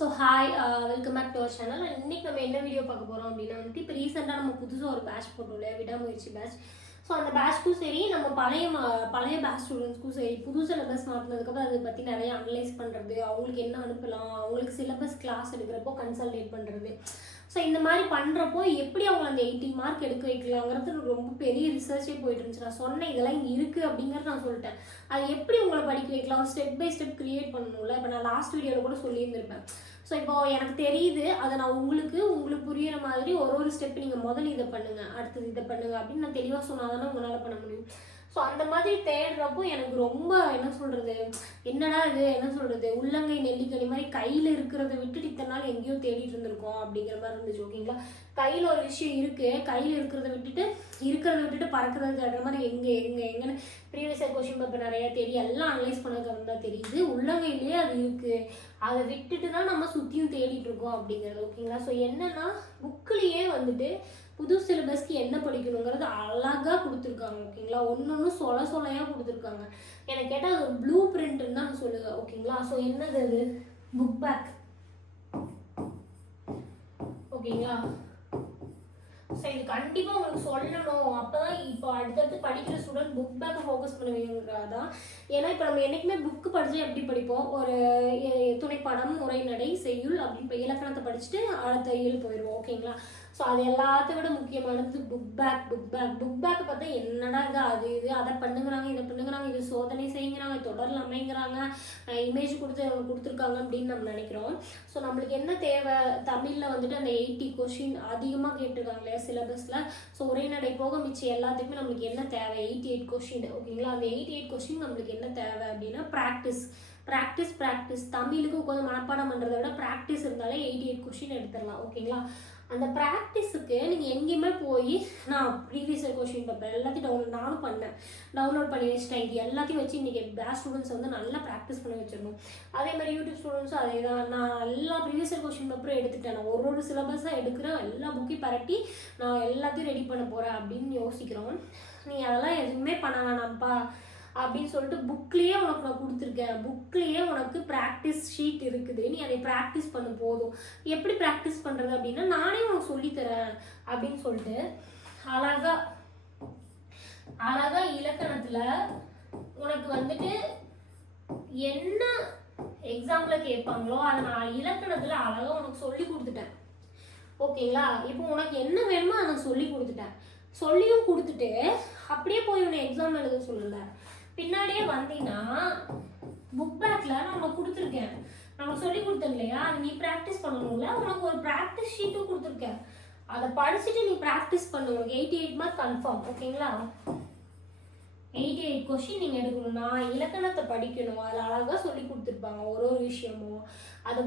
So hi welcome back to our channel. இன்றைக்கி நம்ம என்ன வீடியோ பார்க்க போகிறோம் அப்படின்னா வந்துட்டு இப்போ ரீசெண்டாக நம்ம புதுசாக ஒரு பேட்ச் போட்டோம் இல்லையா, விடாமுயற்சி பேட்ச். ஸோ அந்த பேட்ச்க்கும் சரி, நம்ம பழைய பேட்ச் ஸ்டூடெண்ட்ஸ்க்கும் சரி, புது சிலபஸ் மாற்றினதுக்கப்புறம் அதை பற்றி நிறைய அனலைஸ் பண்ணுறது, அவங்களுக்கு என்ன அனுப்பலாம், அவங்களுக்கு சிலபஸ் கிளாஸ் எடுக்கிறப்போ கன்சல்டேட் பண்ணுறது. ஸோ இந்த மாதிரி பண்ணுறப்போ எப்படி அவங்க அந்த 80 மார்க் எடுக்க வைக்கலாங்கிறது ரொம்ப பெரிய ரிசர்ச்சே போயிட்டு இருந்துச்சு. நான் சொன்னேன் இதெல்லாம் இங்கே இருக்குது அப்படிங்கிறது நான் சொல்லிட்டேன். அது எப்படி உங்களை படிக்க வைக்கலாம், ஸ்டெப் பை ஸ்டெப் க்ரியேட் பண்ணணும்ல. இப்போ நான் லாஸ்ட் வீடியோவில் கூட சொல்லியிருந்திருப்பேன். ஸோ இப்போ எனக்கு தெரியுது, அதை நான் உங்களுக்கு புரியிற மாதிரி ஒரு ஸ்டெப் நீங்கள் முதல்ல இதை பண்ணுங்கள், அடுத்தது இதை பண்ணுங்கள் அப்படின்னு நான் தெளிவாக சொன்னால் தானே உங்களால் பண்ண முடியும். ஸோ அந்த மாதிரி தேடுறப்போ எனக்கு ரொம்ப என்ன சொல்கிறது, என்னடா இது என்ன சொல்கிறது, உள்ளங்கை நெல்லிக்கனி மாதிரி கையில் இருக்கிறத விட்டுட்டு இத்தனை நாள் எங்கேயோ தேடிட்டு இருந்திருக்கோம் அப்படிங்கிற மாதிரி இருந்துச்சு. ஓகேங்களா, கையில் ஒரு விஷயம் இருக்குது, கையில் இருக்கிறத விட்டுட்டு பறக்கிறத தேடுற மாதிரி எங்கன்னு ப்ரீவியஸ் இயர் கொஸ்டின் பேப்பர் நிறையா தேடி எல்லாம் அனலைஸ் பண்ணதுக்கு தான் தெரியுது உள்ளங்கையிலேயே அது இருக்குது. அதை விட்டுட்டு தான் நம்ம சுற்றியும் தேடிட்டு இருக்கோம் அப்படிங்கிறது. ஓகேங்களா, ஸோ என்னன்னா புக்கிலேயே வந்துட்டு புது சிலபஸ்க்கு என்ன படிக்கணுங்கிறது அழகாக கொடுத்துருக்காங்க. ஓகேங்களா, ஒன்று சொல்லையாக கொடுத்துருக்காங்க. எனக்கு கேட்டால் அது ஒரு ப்ளூ பிரிண்ட்னு தான் நான் சொல்லுவேன். ஓகேங்களா, ஸோ என்னது அது, புக் பேக். ஓகேங்களா, ஸோ இது கண்டிப்பாக உங்களுக்கு சொல்லணும். அப்போ தான் இப்போ அடுத்தடுத்து படிக்கிற ஸ்டூடெண்ட் புக் பேக்கை ஃபோக்கஸ் பண்ணுவீங்கிறதான். ஏன்னா இப்போ நம்ம என்றைக்குமே புக்கு படித்தா எப்படி படிப்போம், ஒரு துணைப்பாடம், உரைநடை, செய்யுள் அப்படி இப்போ இலக்கணத்தை படிச்சுட்டு அடுத்த இயல் போயிடுவோம். ஓகேங்களா, ஸோ அது எல்லாத்த விட முக்கியமானது புக் பேக்கை பார்த்தா என்னடா இது, அது இது அதை பண்ணுங்கிறாங்க, இதை பண்ணுங்கிறாங்க, இது சோதனை செய்யுங்கிறாங்க, தொடரில் அமைங்கிறாங்க, இமேஜ் கொடுத்துருக்காங்க அப்படின்னு நம்ம நினைக்கிறோம். ஸோ நம்மளுக்கு என்ன தேவை, தமிழில் வந்துட்டு அந்த 80 கொஷின் அதிகமாக கேட்டிருக்காங்க இல்லையா சிலபஸில். ஸோ உரைநடை போக மிச்சம் எல்லாத்துக்குமே நம்மளுக்கு என்ன தேவை, 88 கொஷின். ஓகேங்களா, அந்த 88 கொஷின் நம்மளுக்கு என்ன தேவை அப்படின்னா ப்ராக்டிஸ். தமிழுக்கு உட்காந்து மனப்பாடம் பண்ணுறதை விட ப்ராக்டிஸ் இருந்தாலே 88 கொஷின் எடுத்துடலாம். ஓகேங்களா, அந்த ப்ராக்டிஸுக்கு நீங்கள் எங்கேயுமே போய் நான் ப்ரீவியஸ் இயர் கொஷின் பேப்பர் எல்லாத்தையும் நானும் டவுன்லோட் பண்ணி வச்சுட்டேன். இது எல்லாத்தையும் வச்சு இன்றைக்கி பேட்ச் ஸ்டூடெண்ட்ஸ் வந்து நல்லா ப்ராக்டிஸ் பண்ணி வச்சிடணும். அதே மாதிரி யூடியூப் ஸ்டூடெண்ட்ஸும் அதே தான். நான் எல்லா ப்ரீவியஸ் இயர் கொஷின் பேப்பரும் எடுத்துட்டேன். நான் ஒரு சிலபஸாக எடுக்கிறேன், எல்லா புக்கையும் பரட்டி நான் எல்லாத்தையும் ரெடி பண்ண போகிறேன் அப்படின்னு யோசிக்கிறோம். நீ அதெல்லாம் எதுவுமே பண்ண வேணாம்ப்பா அப்படின்னு சொல்லிட்டு புக்லேயே உனக்கு நான் கொடுத்துருக்கேன். புக்லேயே உனக்கு ப்ராக்டிஸ் ஷீட் இருக்குது, நீ அதை ப்ராக்டிஸ் பண்ண போதும். எப்படி ப்ராக்டிஸ் பண்ணுறது அப்படின்னா நானே உனக்கு சொல்லித்தரேன் அப்படின்னு சொல்லிட்டு அழகா இலக்கணத்தில் உனக்கு வந்துட்டு என்ன எக்ஸாம்பிள் கேட்பாங்களோ அதை நான் இலக்கணத்தில் அழகாக உனக்கு சொல்லி கொடுத்துட்டேன். ஓகேங்களா, இப்போ உனக்கு என்ன வேணுமோ அதை நான் சொல்லி கொடுத்துட்டேன். சொல்லியும் கொடுத்துட்டு அப்படியே போய் உன்னை எக்ஸாம் எழுத சொல்லலை. பின்னாடியே வந்தீங்கன்னா புக் பேக்கில் நான் உனக்கு கொடுத்துருக்கேன், நம்ம சொல்லி கொடுத்தேன் இல்லையா, அது நீ ப்ராக்டிஸ் பண்ணணும்ல. உனக்கு ஒரு ப்ராக்டிஸ் ஷீட்டும் கொடுத்துருக்கேன், அதை படிச்சுட்டு நீ ப்ராக்டிஸ் பண்ணு. உனக்கு 88 மார்க் கன்ஃபார்ம். ஓகேங்களா, 88 கொஷின் நீங்கள் எடுக்கணும்னா இலக்கணத்தை படிக்கணும். அதில் அழகாக சொல்லி கொடுத்துருப்பாங்க ஒரு விஷயமும். அதை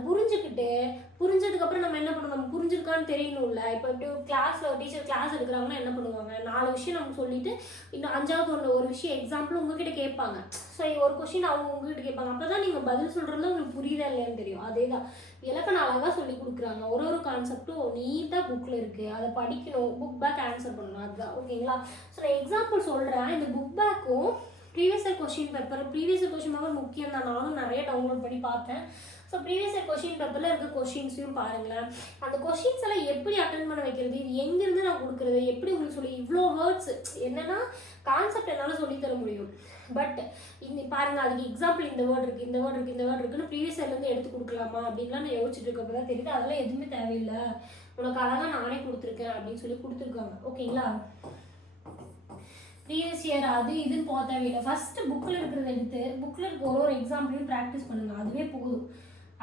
புரிஞ்சதுக்கப்புறம் நம்ம என்ன பண்ணணும், நம்ம புரிஞ்சிருக்கான்னு தெரியணும்ல. இப்போ எப்படி ஒரு கிளாஸில் ஒரு டீச்சர் கிளாஸ் எடுக்கிறாங்கன்னா என்ன பண்ணுவாங்க, 4 விஷயம் நம்ம சொல்லிட்டு இன்னும் 5வது ஒரு விஷயம் எக்ஸாம்பிள் உங்ககிட்ட கேட்பாங்க. ஸோ ஒரு கொஷின் அவங்க உங்ககிட்ட கேட்பாங்க, அப்போ தான் நீங்கள் பதில் சொல்கிறது உங்களுக்கு புரியுதா இல்லையான்னு தெரியும். அதே தான் இலக்கணம் அழகாக சொல்லி கொடுக்குறாங்க. ஒரு கான்செப்டும் நீட்டாக புக்கில் இருக்குது, அதை படிக்கணும், புக் பேக் ஆன்சர் பண்ணணும். அதுதான். ஓகேங்களா, ஸோ நான் எக்ஸாம்பிள் சொல்கிறேன். இந்த புக் பேக்கும் ப்ரீவியஸ் இயர் கொஷின் பேப்பர் முக்கியம் தான். நானும் நிறைய டவுன்லோட் பண்ணி பார்த்தேன். ஸோ ப்ரீவியஸ் இயர் கொஷின் பேப்பரில் இருக்க கொஷின்ஸையும் பாருங்களேன். அந்த கொஷின்ஸ் எல்லாம் எப்படி அட்டென்ட் பண்ண வைக்கிறது, இது எங்கேருந்து நான் கொடுக்குறது, எப்படி உங்களுக்கு சொல்லி இவ்வளோ வேர்ட்ஸ் என்னன்னா கான்செப்ட் என்னால் சொல்லித்தர முடியும். பட் பாருங்கள், அதுக்கு எக்ஸாம்பிள் இந்த வேர்ட் இருக்குன்னு ப்ரீவியஸ் இயர்லேருந்து எடுத்து கொடுக்கலாமா அப்படின்லாம் நான் யோசிச்சுட்டு இருக்கப்போ தான் தெரியுது அதெல்லாம் எதுவுமே தேவையில்லை, உனக்கு அழகாக நானே கொடுத்துருக்கேன் அப்படின்னு சொல்லி கொடுத்துருக்காங்க. ஓகேங்களா, ப்ரீவியஸ் இயர் அது இதுன்னு போக தேவையில்லை. ஃபஸ்ட்டு புக்கில் இருக்கிறத எடுத்து புக்கில் இருக்க ஒரு எக்ஸாம்பிளையும் ப்ராக்டிஸ் பண்ணுங்க, அதுவே போதும்.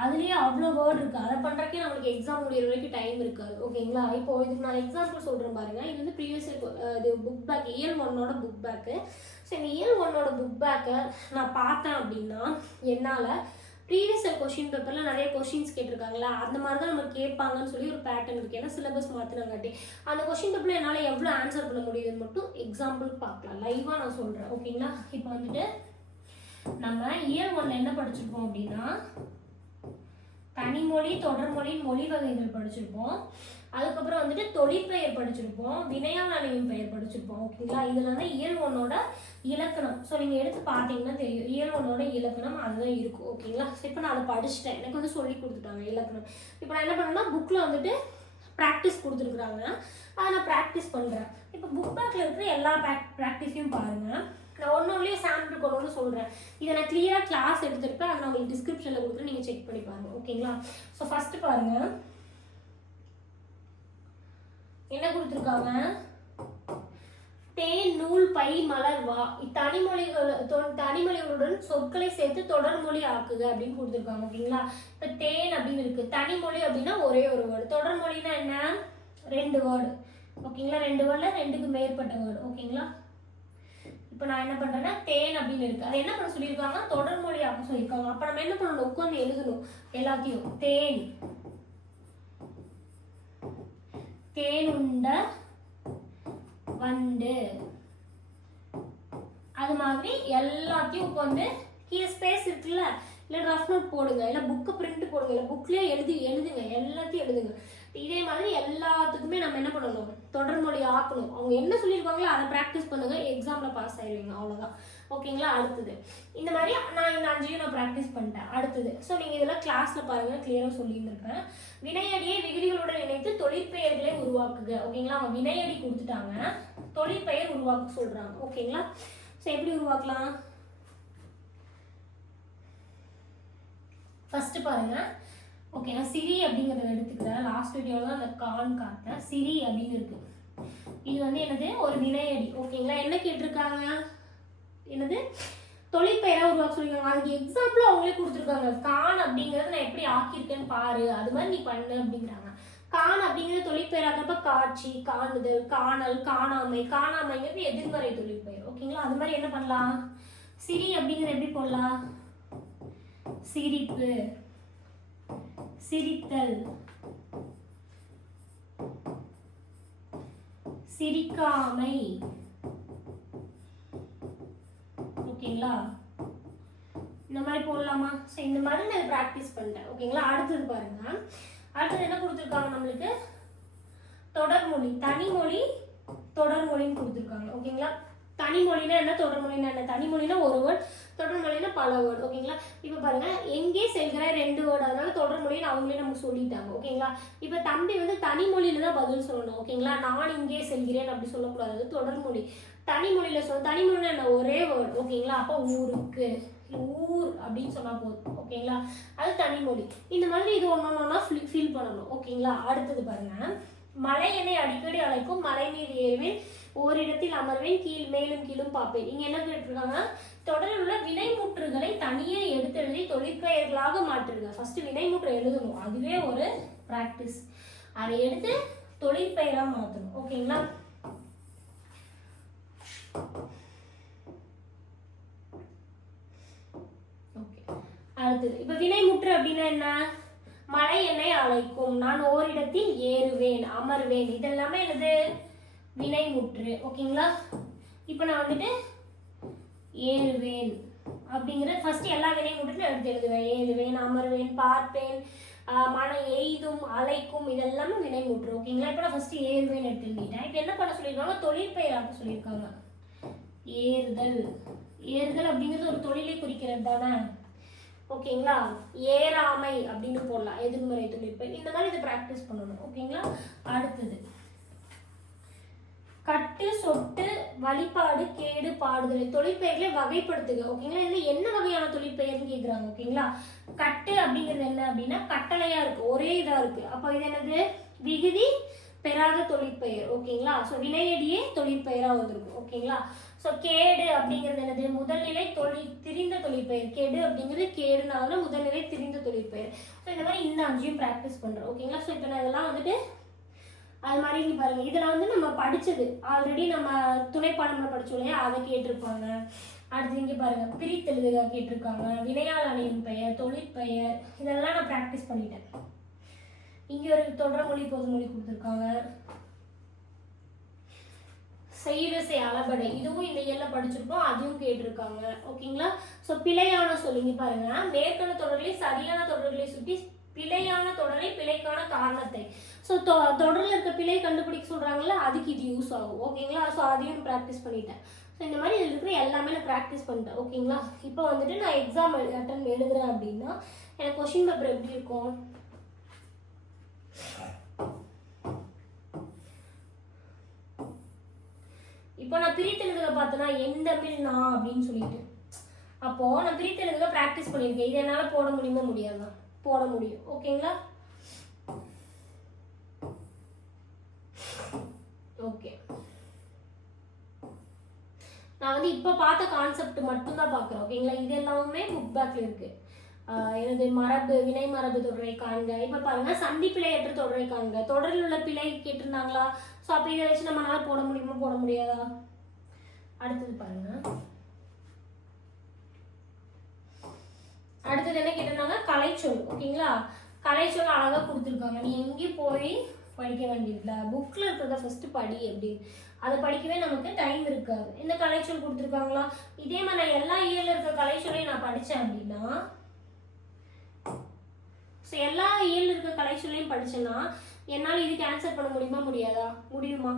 அதுலேயே அவ்வளோ வேர்டு இருக்குது, அதை பண்ணுறக்கே நம்மளுக்கு எக்ஸாம் முடிகிற வரைக்கும் டைம் இருக்காது. ஓகேங்களா, இப்போ இதுக்கு நான் எக்ஸாம்பிள் சொல்கிறேன் பாருங்கள். இது வந்து ப்ரீவியஸ் இயர் இது புக் பேக் இயல் 1ஓட புக் பேக்கு. ஸோ இந்த இயல் 1ஓட புக் பேக்கை நான் பார்த்தேன் அப்படின்னா என்னால் ப்ரீவியஸ் இயர் கொஷின் பேப்பரில் நிறைய கொஷின்ஸ் கேட்டிருக்காங்களா, அந்த மாதிரி தான் நம்ம கேட்பாங்கன்னு சொல்லி ஒரு பேட்டர்ன் இருக்குது. ஏன்னா சிலபஸ் மாற்றினாங்காட்டி அந்த கொஷின் பேப்பரில் என்னால் எவ்வளோ ஆன்சர் பண்ண முடியுதுன்னு மட்டும் எக்ஸாம்பிள் பார்க்கலாம். லைவாக நான் சொல்கிறேன். ஓகேங்களா, இப்போ வந்துட்டு நம்ம இயர் 1 என்ன படிச்சிருக்கோம் அப்படின்னா தனிமொழி, தொடர்மொழியின் மொழி வகைகள் படிச்சிருப்போம். அதுக்கப்புறம் வந்துட்டு தொழிற்பெயர் படிச்சிருப்போம், வினையால் அணையும் பெயர் படிச்சிருப்போம். ஓகேங்களா, இதுல வந்து இயல் ஒன்னோட இலக்கணம். ஸோ நீங்க எடுத்து பார்த்தீங்கன்னா தெரியும், இயல் ஒன்னோட இலக்கணம் அதுதான் இருக்கும். ஓகேங்களா, இப்போ நான் அதை படிச்சுட்டேன், எனக்கு வந்து சொல்லி கொடுத்துட்டாங்க இலக்கணம். இப்போ நான் என்ன பண்ணேன்னா புக்கில் வந்துட்டு ப்ராக்டிஸ் கொடுத்துருக்குறாங்க, அதை நான் ப்ராக்டிஸ் பண்ணுறேன். இப்போ புக் பேக்கில் இருக்கிற எல்லா ப்ராக்டிஸையும் பாருங்கள். நான் ஒன்றுலேயே சாம்பிள் கொண்டு சொல்கிறேன். இதை நான் கிளியராக கிளாஸ் எடுத்துருப்பேன், அதை நான் உங்களுக்கு டிஸ்கிரிப்ஷனில் கொடுக்குறேன், நீங்கள் செக் பண்ணி பாருங்கள். ஓகேங்களா, ஸோ ஃபஸ்ட்டு பாருங்கள் என்ன கொடுத்துருக்காங்க. தேன், நூல், பை, மலர், வா தனிமொழிகளுடன் சொற்களை சேர்த்து தொடர்மொழி ஆக்குக அப்படின்னு கொடுத்துருக்காங்க. ஓகேங்களா, இப்போ தேன் அப்படின்னு இருக்கு, தனிமொழி அப்படின்னா ஒரே ஒரு வேர்டு, தொடர்மொழின்னா என்ன 2 வேர்டு. ஓகேங்களா, 2 வேர்டில் 2க்கு மேற்பட்ட வேர்டு. ஓகேங்களா, இப்போ நான் என்ன பண்றேன்னா தேன் அப்படின்னு இருக்கு, அது என்ன பண்ண சொல்லியிருக்காங்க, தொடர்மொழி ஆக்க சொல்லியிருக்காங்க. அப்போ நம்ம என்ன பண்ணணும், உட்காந்து எழுதணும் எல்லாத்தையும். தேன், தேன் உண்ட வண்டு, அது மாதிரி எல்லாத்தையும் உட்காந்து கீழே ஸ்பேஸ் இருக்குல்ல, இல்லை ரஃப் நோட் போடுங்க, இல்லை புக்கு பிரிண்ட் போடுங்க, இல்லை புக்லேயே எழுதுங்க, எல்லாத்தையும் எழுதுங்க. இதே மாதிரி எல்லாத்துக்குமே நம்ம என்ன பண்ணணும், தொடர்மொழி ஆக்கணும். அவங்க என்ன சொல்லியிருக்காங்களோ அதை ப்ராக்டிஸ் பண்ணுங்க, எக்ஸாமில் பாஸ் ஆயிடுவீங்க, அவ்வளோதான். ஓகேங்களா, அடுத்தது இந்த மாதிரி நான் இந்த 5ஐயும் நான் ப்ராக்டிஸ் பண்ணிட்டேன். அடுத்தது ஸோ நீங்கள் இதெல்லாம் கிளாஸில் பாருங்கள், கிளியராக சொல்லியிருந்திருப்பேன். வினையடியை விகுதிகளுடன் இணைத்து தொழிற்பெயர்களை உருவாக்குங்க. ஓகேங்களா, அவங்க வினையடி கொடுத்துட்டாங்க, தொழிற்பெயர் உருவாக்க சொல்கிறாங்க. ஓகேங்களா, ஸோ எப்படி உருவாக்கலாம், ஃபஸ்ட்டு பாருங்கள். ஓகே, நான் சிரி அப்படிங்கிறத எடுத்துக்கிறேன். லாஸ்ட் வீடியோவில் தான் அந்த கான் காட்டேன். சிரி அப்படின்னு இருக்கு, இது வந்து என்னது, ஒரு வினையடி. ஓகேங்களா, என்ன கேட்டிருக்காங்க, என்னது தொழிற்பெயராக உருவாக்க சொல்லியிருக்காங்க. அதுக்கு எக்ஸாம்பிள் அவங்களே கொடுத்துருக்காங்க. கான் அப்படிங்கிறது நான் எப்படி ஆக்கியிருக்கேன்னு பாரு, அது மாதிரி நீ பண்ணு அப்படிங்கிறாங்க. கான் அப்படிங்கிறது தொழிற்பெயராகிறப்ப காட்சி, காணுதல், காணல், காணாமை. காணாமைங்கிறது எதிர்மறை தொழிற்பெயர். ஓகேங்களா, அது மாதிரி என்ன பண்ணலாம், சிரி அப்படிங்கிறது எப்படி போடலாம், சிரிப்பு, சிரித்தல், சிரிக்காமை. ஓகேங்களா, இந்த மாதிரி போடலாமா. ஸோ இந்த மாதிரி நான் ப்ராக்டிஸ் பண்ணிட்டேன். ஓகேங்களா, அடுத்தது பாருங்க. அடுத்தது என்ன கொடுத்துருக்காங்க நம்மளுக்கு, தொடர்மொழி, தனிமொழி, தொடர்மொழின்னு கொடுத்துருக்காங்க. ஓகேங்களா, தனிமொழினா என்ன, தொடர்மொழினா என்ன. தனிமொழினா ஒரு வேர்ட், தொடர்மொழினா பல வேர்டு. ஓகேங்களா, இப்போ பாருங்க, எங்கே செல்கிற 2 வேர்டு, அதனால தொடர்மொழின்னு அவங்களே நமக்கு சொல்லிட்டாங்க. ஓகேங்களா, இப்போ தம்பி வந்து தனிமொழியில தான் பதில் சொல்லணும். ஓகேங்களா, நான் இங்கே செல்கிறேன் அப்படி சொல்லக்கூடாது, அது தொடர்மொழி. தனிமொழியில தனிமொழினா என்ன, ஒரே வேர்டு. ஓகேங்களா, அப்போ ஊருக்கு, ஊர் அப்படின்னு சொன்னா போதும். ஓகேங்களா, அது தனிமொழி. இந்த மாதிரி இது ஒன்னொன்னா ஃபீல் பண்ணணும். ஓகேங்களா, அடுத்தது பாருங்க. மலை என்னை அடிக்கடி அழைக்கும், மலை மீது ஏறுவேன், ஓரிடத்தில் அமர்வேன், மேலும் கீழும் பார்ப்பேன். இங்க என்ன கேட்டிருக்காங்க, தொடரில் உள்ள வினைமுற்றுகளை தனியே எடுத்தெழுதி தொழிற்பெயர்களாக மாற்றுங்க. ஃபர்ஸ்ட் வினைமுற்று எழுதணும், அதுவே ஒரு பிராக்டிஸ். அதை எடுத்து தொழிற்பெயரா மாற்றணும். ஓகேங்களா, அடுத்தது இப்ப வினைமுற்று அப்படின்னா என்ன, மழை என்னை அழைக்கும், நான் ஓரிடத்தில் ஏறுவேன், அமர்வேன், இதெல்லாமே என்னது, வினைமுற்று. ஓகேங்களா, இப்போ நான் வந்துட்டு ஏறுவேன் அப்படிங்கிற ஃபர்ஸ்ட் எல்லா வினைமுற்றையும் எடுத்து எழுதுவேன். ஏறுவேன், அமர்வேன், பார்ப்பேன், மழை எய்தும், அழைக்கும், இதெல்லாமே வினைமுற்று. ஓகேங்களா, இப்போ நான் ஃபர்ஸ்ட் ஏறுவேன் எடுத்து எழுதிட்டேன். இப்போ என்ன பண்ண சொல்லியிருக்காங்க, தொழிற்பெயராக சொல்லியிருக்காங்க. ஏறுதல், ஏறுதல் அப்படிங்கிறது ஒரு தொழிலை குறிக்கிறது தானே. ஓகேங்களா, ஏறாமை அப்படின்னு போடலாம், எதிர்மறை தொழிற்பெயர். இந்த மாதிரி இதை ப்ராக்டிஸ் பண்ணணும். ஓகேங்களா, அடுத்தது கட்டு, சொட்டு, வழிபாடு, கேடு, பாடுதலை. தொழிற்பெயர்களை வகைப்படுத்துக. ஓகேங்களா, இதுல என்ன வகையான தொழிற்பெயர்னு கேக்குறாங்க. ஓகேங்களா, கட்டு அப்படிங்கிறது என்ன அப்படின்னா கட்டளையா இருக்கு, ஒரே இதா இருக்கு. அப்ப இது என்னது, விகுதி பெறாத தொழிற்பெயர். ஓகேங்களா, ஸோ வினையடியே தொழிற்பெயரா வந்திருக்கும். ஓகேங்களா, ஸோ கேடு அப்படிங்கிறது என்னது, முதல்நிலை திரிந்த தொழிற்பெயர். கேடு அப்படிங்கிறது கேடுனால முதல்நிலை திரிந்த தொழிற்பெயர். ஸோ இந்த மாதிரி இந்த 5ஐயும் ப்ராக்டிஸ் பண்றோம். ஓகேங்களா, ஸோ இப்போ நான் இதெல்லாம் வந்துட்டு அது மாதிரி இங்கே பாருங்க, இதெல்லாம் வந்து நம்ம படிச்சது ஆல்ரெடி, நம்ம துணைப்பாடம்ல படிச்சோம் இல்லையா, அதை கேட்டிருப்பாங்க. அடுத்து இங்கே பாருங்க, பிரித்தெழுதுக கேட்டிருக்காங்க, வினையால் அணையும் பெயர், தொழிற்பெயர், இதெல்லாம் நான் ப்ராக்டிஸ் பண்ணிட்டேன். இங்கே ஒரு தொடர்மொழி, பொதுமொழி கொடுத்துருக்காங்க. செய்விசை அளபடை, இதுவும் இந்த இயல்ல படிச்சிருப்போம், அதையும் கேட்டிருக்காங்க. ஓகேங்களா, ஸோ பிழையான சொல்லுங்க பாருங்க, மேற்கண்ட தொடர்களை சரியான தொடர்களை சுட்டி பிழையான தொடரை, பிழைக்கான காரணத்தை. ஸோ தொடரில் இருக்க பிழை கண்டுபிடிக்க சொல்றாங்கல்ல, அதுக்கு இது யூஸ் ஆகும். ஓகேங்களா? ஸோ அதையும் ப்ராக்டிஸ் பண்ணிட்டேன். ஸோ இந்த மாதிரி இதில் இருக்கிற எல்லாமே நான் ப்ராக்டிஸ் பண்ணிட்டேன். ஓகேங்களா? இப்போ வந்துட்டு நான் எக்ஸாம் அட்டன் எழுதுறேன் அப்படின்னா எனக்கு கொஷின் பேப்பர் எப்படி இருக்கும்? இப்போ நான் பிரித்தெழுதுக பார்த்தேன்னா எந்த மில் நான் அப்படின்னு சொல்லிட்டு, அப்போ நான் பிரித்தெழுதுக ப்ராக்டிஸ் பண்ணியிருக்கேன். இது என்னால் போட முடியுமா முடியாதா? போட முடியும். ஓகேங்களா? ஓகே, நான் வந்து இப்போ பார்த்த கான்செப்ட் மட்டும்தான் பார்க்குறேன். ஓகேங்களா? இது எல்லாமே புக் பேக்ல இருக்கு. எனது மரபு, வினை மரபு தொடரை காண்க. இப்போ பாருங்க, சந்தி பிழையற்ற தொடரை காண்க. தொடரில் உள்ள பிழை கேட்டிருந்தாங்களா? ஸோ அப்போ இதை வச்சு நம்மளால போட முடியுமா போட முடியாதா? அடுத்தது பாருங்க, அடுத்தது என்ன கேட்டிருந்தாங்க? கலைச்சொல். ஓகேங்களா? கலைச்சொல் அழகாக கொடுத்துருக்காங்க. நீ எங்கேயும் போய் படிக்க வேண்டியதில்லை, புக்கில் இருக்கிறத ஃபர்ஸ்ட் படி. எப்படி அதை படிக்கவே நமக்கு டைம் இருக்காது. இந்த கலைச்சொல் கொடுத்துருக்காங்களா? இதே மாதிரி நான் எல்லா இயர்ல இருக்க கலைச்சொல்லையும் நான் படித்தேன் அப்படின்னா, ஸோ எல்லா இயர்ல இருக்க கலைச்சொல்லையும் படிச்சேன்னா என்னால் இதுக்கு ஆன்சர் பண்ண முடியுமா முடியாதா? முடியுமா?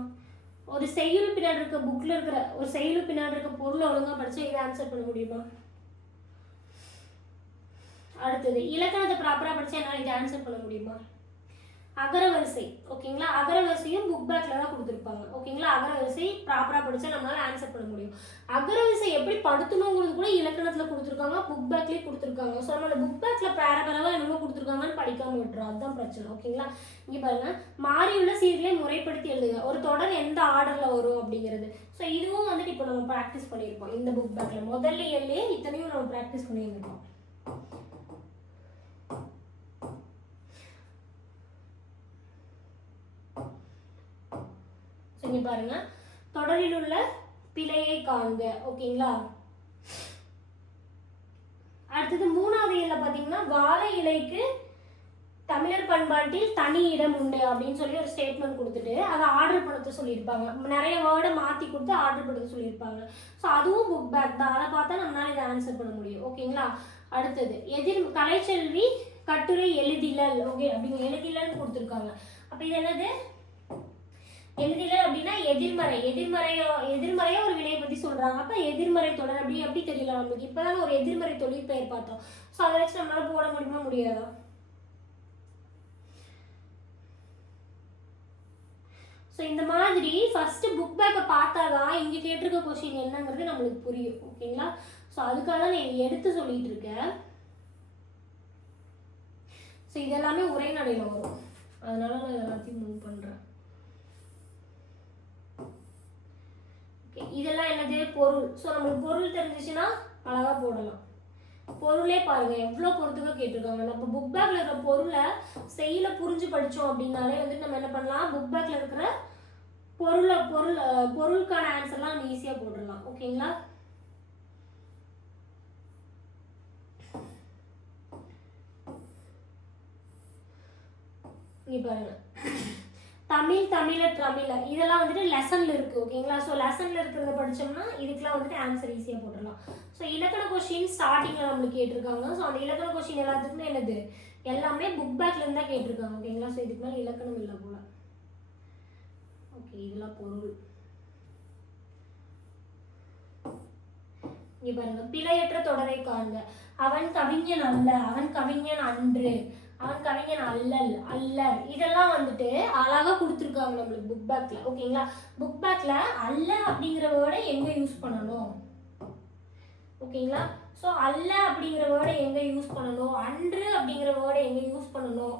ஒரு செய்யுள் பின்னாடி இருக்க புக்கில் இருக்கிற ஒரு செய்யுள் பின்னாடி இருக்க பொருளை ஒழுங்காக படித்தா இதை ஆன்சர் பண்ண முடியுமா? அடுத்தது இலக்கணத்தை ப்ராப்பராக படித்தா என்னால் இதை ஆன்சர் பண்ண முடியுமா? அகரவரிசை. ஓகேங்களா? அகரவரிசையும் புக் பேக்ல தான் கொடுத்துருப்பாங்க. ஓகேங்களா? அகரவரிசை ப்ராப்பராக படித்தா நம்மளால ஆன்சர் பண்ண முடியும். அகரவரிசை எப்படி படுத்தணுங்கிறது கூட இலக்கணத்தில் கொடுத்துருக்காங்க, புக் பேக்லேயே கொடுத்துருக்காங்க. ஸோ நம்ம புக் பேக்ல பேரபரவாக என்னமோ கொடுத்துருக்காங்கன்னு படிக்காம விட்டுறோம். அதுதான் பிரச்சனை. ஓகேங்களா? இங்கே பாருங்க, மாறியுள்ள சீர்களை முறைப்படுத்தி எழுதுங்க. ஒரு தொடர் எந்த ஆர்டரில் வரும் அப்படிங்கிறது. ஸோ இதுவும் வந்துட்டு இப்போ நம்ம ப்ராக்டிஸ் பண்ணியிருப்போம். இந்த புக் பேக்ல முதல்ல இயர்லேயே இத்தனையும் நம்ம ப்ராக்டிஸ் பண்ணியிருக்கோம். பாருங்க, தொடரில் உள்ள பிழையை காண்க. ஓகேங்களா? அடுத்தது மூணாவது இயல்ல பாத்தீங்கன்னா, வாழை இலைக்கு தமிழர் பண்பாட்டில் தனி இடம் உண்டு அப்படின்னு சொல்லி ஒரு ஸ்டேட்மெண்ட் கொடுத்துட்டு அதை ஆர்டர் படுத்த சொல்லியிருப்பாங்க. நிறைய வேர்டை மாற்றி கொடுத்து ஆர்டர் படுத்த சொல்லியிருப்பாங்க. ஸோ அதுவும் புக் பேக் தான். அதை பார்த்தா நம்மளால இதை ஆன்சர் பண்ண முடியும். ஓகேங்களா? அடுத்தது கலைச்செல்வி கட்டுரை எழுதிலல். ஓகே, அப்படிங்க எழுதிலன்னு கொடுத்துருக்காங்க. அப்போ இது என்னது? எழுதிலல் அப்படின்னா எதிர்மறை. எதிர்மறையா ஒரு வினையை பத்தி சொல்றாங்க. அப்ப எதிர்மறை தொடர் அப்படி தெரியல நமக்கு. இப்பதான் ஒரு எதிர்மறை தொழிற்பெயர் பார்த்தோம். ஸோ அதை வச்சு நம்மளால போட முடியுமா முடியாதா? ஸோ இந்த மாதிரி ஃபர்ஸ்ட் புக் பேக்கை பார்த்தாதான் இங்க கேட்டிருக்க கொஸ்டின் என்னங்கிறது நம்மளுக்கு புரியும். ஓகேங்களா? ஸோ அதுக்காக தான் நான் எடுத்து சொல்லிட்டு இருக்கேன். ஸோ இதெல்லாமே உரைநடையில வரும், அதனால நான் எல்லாத்தையும் மூவ் பண்றேன். இதெல்லாம் என்னது? பொருள். ஸோ நம்மளுக்கு பொருள் தெரிஞ்சிச்சுன்னா அழகா போடலாம். பொருளே பாருங்க எவ்வளோ பொறுத்துக்க கேட்டிருக்காங்க. நம்ம புக் பேக்ல இருக்கிற பொருளை செய்யல புரிஞ்சு படித்தோம் அப்படின்னாலே வந்துட்டு நம்ம என்ன பண்ணலாம், புக் பேக்ல இருக்கிற பொருளுக்கான ஆன்சர்லாம் நம்ம ஈஸியாக போட்டுடலாம். ஓகேங்களா? இங்க பாருங்க, தமிழர் இதெல்லாம் வந்துட்டு லெசன்ல இருக்கு. ஓகேங்களா? ஸோ லெசன்ல இருக்கிறத படிச்சோம்னா இதுக்கெல்லாம் வந்துட்டு ஆன்சர் ஈஸியா போட்டுடலாம். ஸோ இலக்கண கொஸ்டின் ஸ்டார்டிங்ல நம்மளுக்கு கேட்டிருக்காங்க. ஸோ அந்த இலக்கண கொஸ்டின் எல்லாத்துக்குமே என்னது, எல்லாமே புக் பேக்ல இருந்தா கேட்டிருக்காங்க. ஓகேங்களா? ஸோ இதுக்கு மேலே இலக்கணம் இல்லை போல. ஓகே, இதெல்லாம் பொருள். இங்க பாருங்க, பிழையற்ற தொடரை காண்க. அவன் கவிஞன் அல்ல, அவன் கவிஞன் அன்று, அவன் கவிஞன் அல்லர். இதெல்லாம் வந்துட்டு அழகா கொடுத்துருக்காங்க நம்மளுக்கு புக் பேக்ல. ஓகேங்களா? புக் பேக்ல அல்ல அப்படிங்கிற வேர்டை எங்க யூஸ் பண்ணணும்? ஓகேங்களா? ஸோ அல்ல அப்படிங்கிற வேர்டை எங்க யூஸ் பண்ணணும், அன்று அப்படிங்கிற வேர்டை எங்க யூஸ் பண்ணணும்,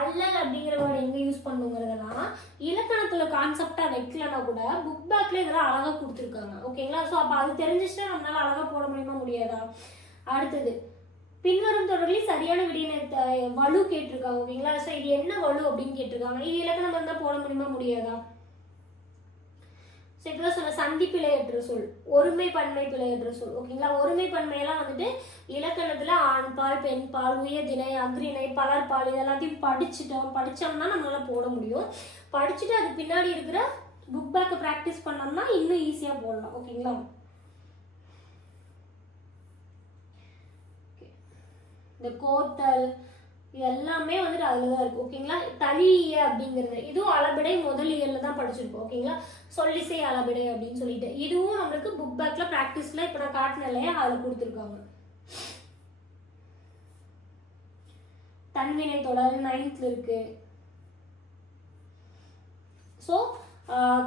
அல்லல் அப்படிங்கிற வேர்டை எங்க யூஸ் பண்ணுங்கிறதெல்லாம் இலக்கணத்துல கான்செப்டா வைக்கலன்னா கூட புக் பேக்ல இதெல்லாம் அழகா கொடுத்துருக்காங்க. ஓகேங்களா? ஸோ அப்போ அது தெரிஞ்சிச்சுன்னா நம்மளால அழகா போட முடியுமா முடியாதா? அடுத்தது பின்வரும் தொடர்களில் சரியான விடையினை வலு கேட்டிருக்காங்க. ஓகேங்களா? ஸோ இது என்ன வலு அப்படின்னு கேட்டிருக்காங்க. இது இலக்கணம் இருந்தால் போட முடியுமா முடியாதா? ஸோ இப்போதான் சொன்ன சந்தி பிழையற்ற சொல், ஒருமை பன்மை பிழையற்ற சொல். ஓகேங்களா? ஒருமை பன்மையெல்லாம் வந்துட்டு இலக்கணத்துல ஆண் பால், பெண் பால், உயர்திணை, அக்ரிணை, பலர்பால் இதெல்லாத்தையும் படிச்சோம்னா நம்மளால போட முடியும். படிச்சுட்டு அது பின்னாடி இருக்கிற புக் பேக்கை ப்ராக்டிஸ் பண்ணோம்னா இன்னும் ஈஸியா போடலாம். ஓகேங்களா? இந்த கோத்தல், இது எல்லாமே வந்துட்டு அதில் தான் இருக்குது ஓகேங்களா. தலிய அப்படிங்கிறது இதுவும் அளபெடை முதல் இயலில் தான் படிச்சிருக்கோம் ஓகேங்களா. சொல்லிசை அளபெடை அப்படின்னு சொல்லிட்டு இதுவும் நம்மளுக்கு புக் பேக்கில் ப்ராக்டிஸில் இப்போ நான் காட்டின இல்லையா அதில் கொடுத்துருக்காங்க. தன்வினை தொடர் 9th இருக்குது. ஸோ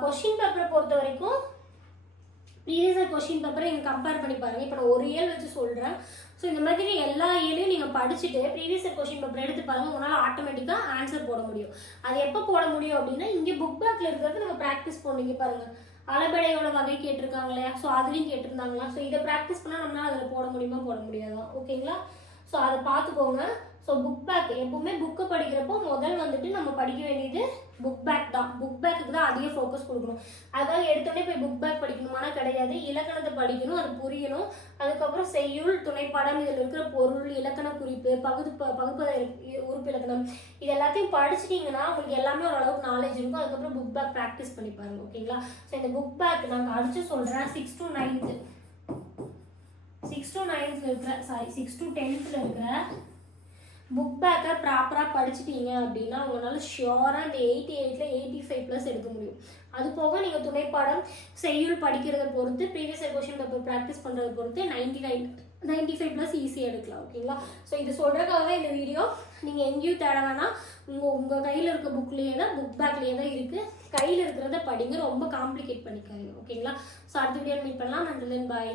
கொஷின் பேப்பரை பொறுத்த வரைக்கும் ப்ரீவியஸ் கொஷின் பேப்பரை நீங்கள் கம்பேர் பண்ணி பாருங்கள். இப்போ நான் ஒரு இயல் வச்சு சொல்கிறேன். ஸோ இந்த மாதிரி எல்லா இயலையும் நீங்கள் படிச்சுட்டு ப்ரீவியஸ் கொஷின் பேப்பர் எடுத்து பாருங்கள். உங்களால் ஆட்டோமேட்டிக்காக ஆன்சர் போட முடியும். அது எப்போ போட முடியும் அப்படின்னா இங்கே புக் பேக்கில் இருக்கிறது நம்ம ப்ராக்டிஸ் பண்ணிங்க பாருங்கள். அளபெடையோட வகை கேட்டிருக்காங்க இல்லையா, ஸோ அதுலேயும் கேட்டிருந்தாங்களா. ஸோ இதை ப்ராக்டிஸ் பண்ணால் நம்மளால் அதில் போட முடியுமா போட முடியாதான் ஓகேங்களா. ஸோ அதை பார்த்துக்கோங்க. ஸோ புக் பேக் எப்பவுமே புக்கை படிக்கிறப்போ முதல் வந்துட்டு நம்ம படிக்க வேண்டியது புக் பேக் தான். புக் பேக்குக்கு தான் அதிக ஃபோக்கஸ் கொடுக்கணும். அதாவது எடுத்தோடனே போய் புக் பேக் படிக்கணுமானா கிடையாது. இலக்கணத்தை படிக்கணும், அது புரியணும். அதுக்கப்புறம் செய்யுள், துணைப்பாடம், இதில் இருக்கிற பொருள், இலக்கண குறிப்பு, பகுப்பத உறுப்பு இலக்கணம் இது எல்லாத்தையும் படிச்சிட்டிங்கன்னா உங்களுக்கு எல்லாமே ஓரளவுக்கு நாலேஜ் இருக்கும். அதுக்கப்புறம் புக் பேக் ப்ராக்டிஸ் பண்ணி பாருங்க ஓகேங்களா. ஸோ இந்த புக் பேக் நாங்கள் அடிச்சு சொல்கிறேன். 6 to 9th 6 to 9th இருக்கிற 6 to 10th இருக்கிற புக் பேக்கை ப்ராப்பராக படிச்சுட்டீங்க அப்படின்னா உங்களால் ஷியோராக இந்த 88ல் 85+ எடுக்க முடியும். அது போக நீங்கள் துணைப்பாடம் செய்யுள் படிக்கிறத பொறுத்து ப்ரீவியஸ் கொஷின் பேப்பர் ப்ராக்டிஸ் பண்ணுறத பொறுத்து 95+ ஈஸியாக எடுக்கலாம் ஓகேங்களா. ஸோ இது சொல்கிறதுக்காக தான் இந்த வீடியோ. நீங்கள் எங்கேயும் தேட வேணாம், உங்கள் கையில் இருக்க புக்லேயே தான் புக் பேக்லேயே தான் இருக்குது. கையில் இருக்கிறத படிங்க, ரொம்ப காம்ப்ளிகேட் பண்ணிக்காதீங்க ஓகேங்களா. ஸோ அடுத்த வீடியோ மீட் பண்ணலாம். நன்றி, பாய்.